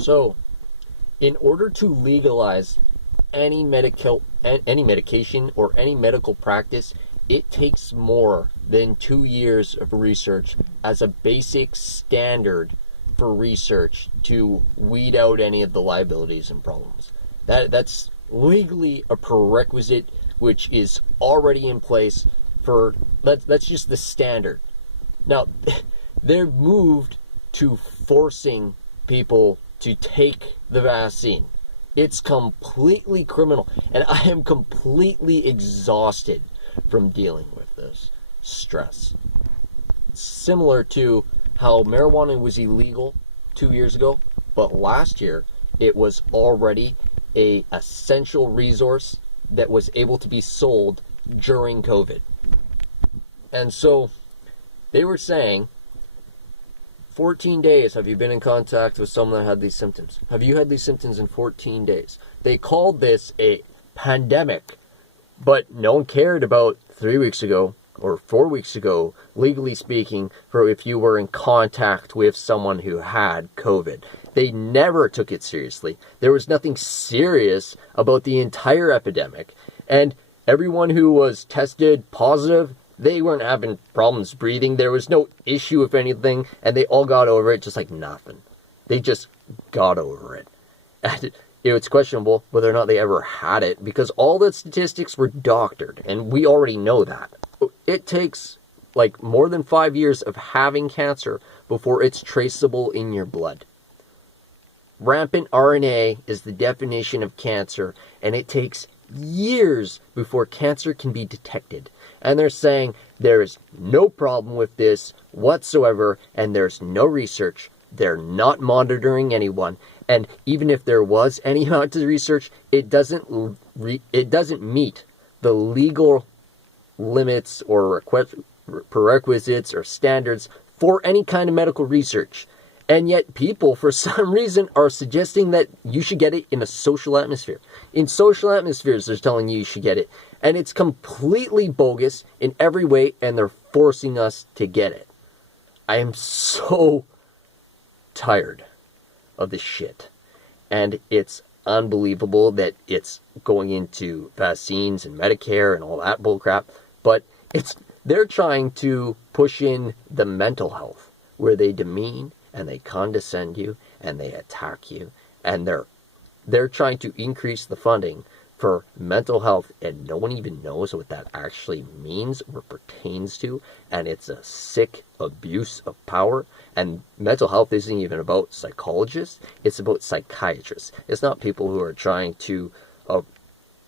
So, in order to legalize any medication or any medical practice, it takes more than 2 years of research as a basic standard for research to weed out any of the liabilities and problems. That's legally a prerequisite which is already in place for that's just the standard. Now, they've moved to forcing people to take the vaccine. It's completely criminal, and I am completely exhausted from dealing with this stress. Similar to how marijuana was illegal 2 years ago, but last year it was already an essential resource that was able to be sold during COVID. And so they were saying, 14 days have you been in contact with someone that had these symptoms? Have you had these symptoms in 14 days? They called this a pandemic, but no one cared about 3 weeks ago or 4 weeks ago, legally speaking, for if you were in contact with someone who had COVID. They never took it seriously. There was nothing serious about the entire epidemic. And everyone who was tested positive, they weren't having problems breathing. There was no issue, if anything, and they all got over it just like nothing. They just got over it. And it's questionable whether or not they ever had it, because all the statistics were doctored, and we already know that. It takes like more than 5 years of having cancer before it's traceable in your blood. Rampant RNA is the definition of cancer, and it takes years before cancer can be detected. And they're saying there is no problem with this whatsoever, and there's no research. They're not monitoring anyone, and even if there was any amount of research, it doesn't meet the legal limits or prerequisites or standards for any kind of medical research. And yet people, for some reason, are suggesting that you should get it in a social atmosphere. In social atmospheres, they're telling you should get it. And it's completely bogus in every way, and they're forcing us to get it. I am so tired of this shit. And it's unbelievable that it's going into vaccines and Medicare and all that bullcrap. But they're trying to push in the mental health, where they demean and they condescend you and they attack you, and they're trying to increase the funding for mental health, and no one even knows what that actually means or pertains to, and it's a sick abuse of power. And mental health isn't even about psychologists, it's about psychiatrists. It's not people who are trying to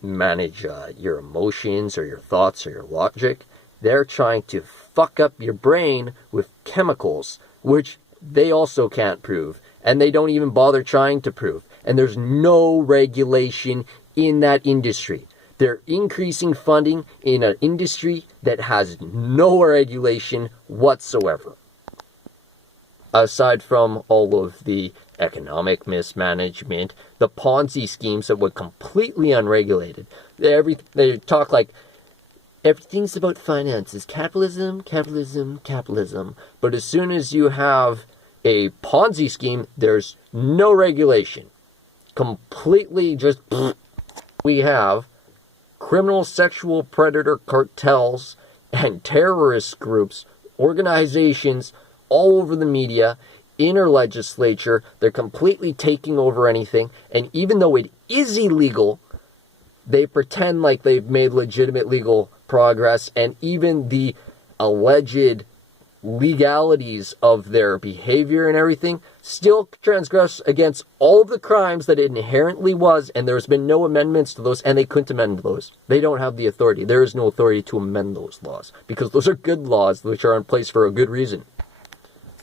manage your emotions or your thoughts or your logic. They're trying to fuck up your brain with chemicals, which they also can't prove, and they don't even bother trying to prove. And there's no regulation in that industry. They're increasing funding in an industry that has no regulation whatsoever. Aside from all of the economic mismanagement, the Ponzi schemes that were completely unregulated. They talk like everything's about finances, capitalism, capitalism, capitalism. But as soon as you have a Ponzi scheme, there's no regulation. Completely just we have criminal sexual predator cartels and terrorist groups, organizations all over the media, in our legislature. They're completely taking over anything, and even though it is illegal, they pretend like they've made legitimate legal progress, and even the alleged legalities of their behavior and everything still transgress against all of the crimes that it inherently was, and there's been no amendments to those, and they couldn't amend those. They don't have the authority. There is no authority to amend those laws, because those are good laws which are in place for a good reason.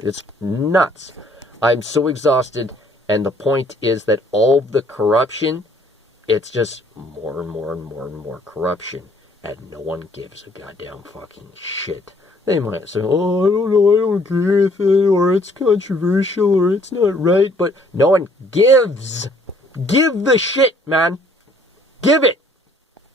It's nuts. I'm so exhausted, and the point is that all of the corruption, it's just more and more and more and more corruption, and no one gives a goddamn fucking shit. They might say, oh, I don't know, I don't agree with it, or it's controversial, or it's not right, but no one gives. Give the shit, man. Give it.